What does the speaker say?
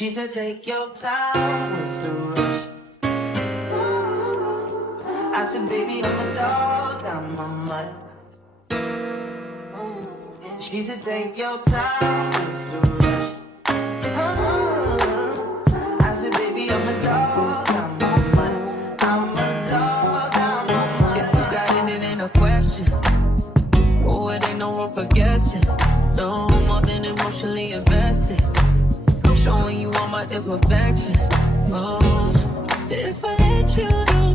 She said, take your time, what's the rush? I said, baby, I'm a dog, I'm a mutt. She said, take your time, what's the rush? I said, baby, I'm a dog, I'm a mutt. I'm a dog, I'm a mutt. If you got it, it ain't a question. Oh, it ain't no room for guessing. No more than emotionally invested. Showing you all my imperfections. Oh, if I let you do